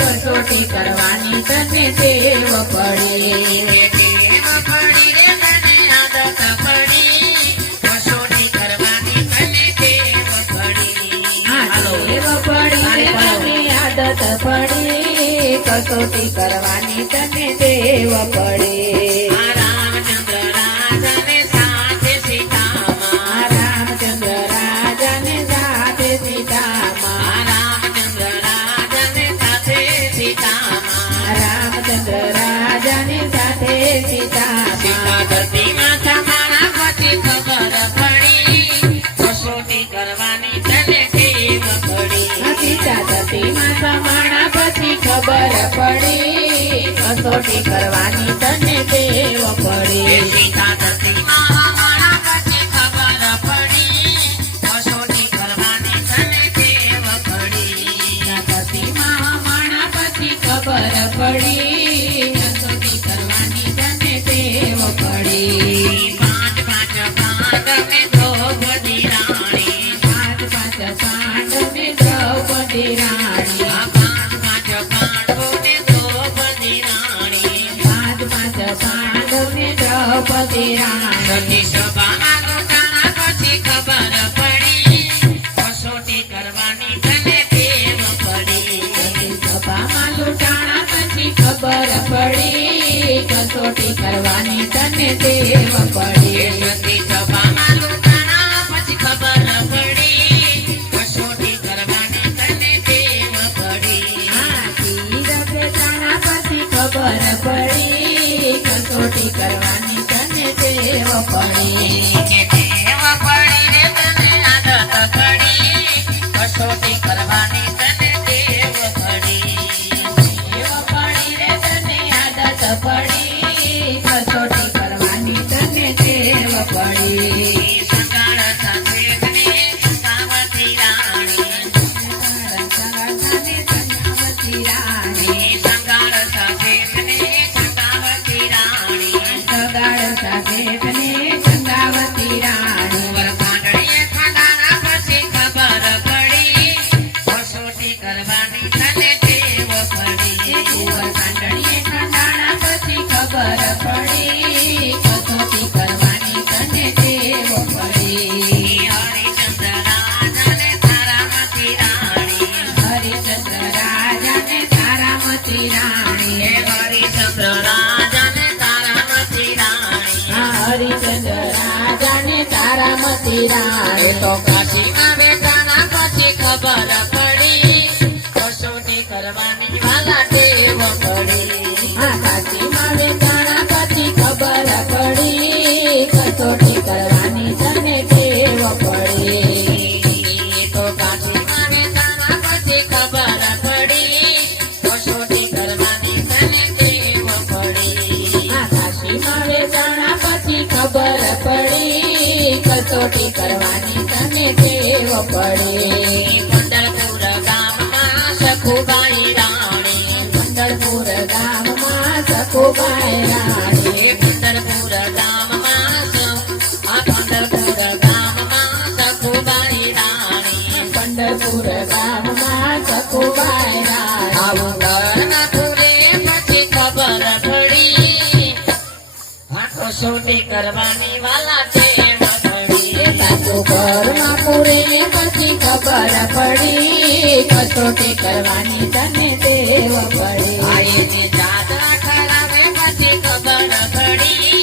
कसोटी करवानी तने टेव पड़ी टेव पड़ी रे तने आदत पड़ी कसोटी करवानी तने टेव पड़ी टेव पड़ी रे तने आदत पड़ी कसोटी करवानी तने टेव पड़ी रामचंद्र राजा ने साथे सीता माँ रामचंद्र राजा ने साथे सीता माँ रामचंद्र राजा ने साथे सीता माँ रामचंद्र राजा ने साथे सीता सीता धरती माथा मारा પછી ખબર પડી कसोटी કરવાની તને ટેવ પડી सीता धरती माथा मारा પછી खबर पड़ी कसोटी करवानी तने टेव पड़ी सीता धरती मारा પછી ખબર પડી कसोटी કરવાની તને ટેવ પડી धरती मारा પછી खबर पड़ी कसोटी करवानी तने टेव पड़ी પાંચ પાંચ પાંડવ ને દ્રૌપદી રાણી पांच पांच पांडव ने द्रौपदी रानी પાંચ પાંચ પાંડવો ને દ્રૌપદી રાણી पांच पांच पांडव ने द्रौपदी रानी સતી સભામાં લોટાણા પછી ખબર પડી कसोटी કરવાની તને ટેવ પડી સભામાં લૂંટાણા પછી ખબર પડી कसोटी करवानी तने टेव पड़ी સતી સભામાં લોટાણા પછી ખબર પડી कसोटी કરવાની તને ટેવ પડી तीर बेचाણા પછી खबर पड़ी कसोटी करवानी तने टेव पड़ी કે ટેવ પડી રે તને આદત પડી कसोटी કરવાની તને ટેવ પડી ટેવ પડી રે તને આદત પડી कसोटी करवानी तने टेव पड़ी સંગાળ સાથે તને સંગાવતી રાણી संगावती रानी સંગાળ સાથે તને સંગાવતી રાણી સગાળ સાથે તને સંગાવતી રાણી કુંવર કાંડળીએ ખાંડાના પછી ખબર પડી कसोटी કરવાની તને ટેવ પડી કુંવર કાંડળીએ ખંડાણા પછી ખબર પડી कसोटी करवानी तने टेव पड़ी હરિચંદ્ર રાજાને તારામતી રાણી હરિચંદ્ર રાજાને તારામતી રાણી હરિચંદ્ર રાજાને તારામતી રાણી હરિચંદ્ર રાજાને તારામતી રાણી તો કાશીમાં બેઠાના પછી ખબર પડી कसोटी કરવાની વાલા ટેવ પડી કાશીમાં વેચાણા પછી ખબર પડી कसोटी करवानी तने टेव पड़ी તો કાશીમાં બેઠાના પછી ખબર પડી कसोटी કરવાની તને ટેવ પડી કાશીમાં વેચાણા પછી ખબર પડી कसोटी करवानी तने टेव पड़ी પંઢરપુર ગામમાં સખુબાઈ રાણી પંઢરપુર ગામમાં સખુબાઈ રાણી પંઢરપુર ગામમાં પંઢરપુર ગામમાં સખુબાઈ રાણી પંઢરપુર ગામમાં સખુબાઈ રાણી આવું ઘરના પૂરે પછી ખબર પડી कसोटी કરવાની વાલા ટેવ પડી સાચું ઘરમાં પૂરે પછી ખબર પડી कसोटी करवानी तने टेव पड़ी આઈને જાત્રા કરાવે પછી ખબર પડી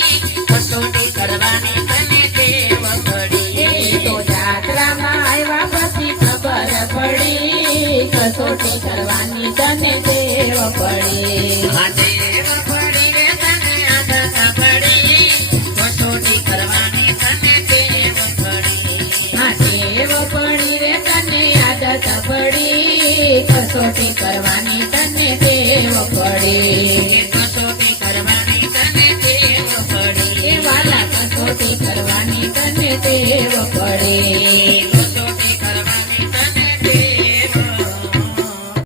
कसोटी કરવાની તને ટેવ પડી તો જાત્રામાં આવ્યા પછી ખબર પડી कसोटी करवानी तने टेव पड़ी આ ટેવ પડી રે તને આદત પડી कसोटी કરવાની તને ટેવ પડી ટેવ પડી રે તને આદત પડી कसोटी करवानी तने टेव पड़ी कसोटी કરવાની તને ટેવ પડી वाला कसोटी करवानी तने टेव पड़ी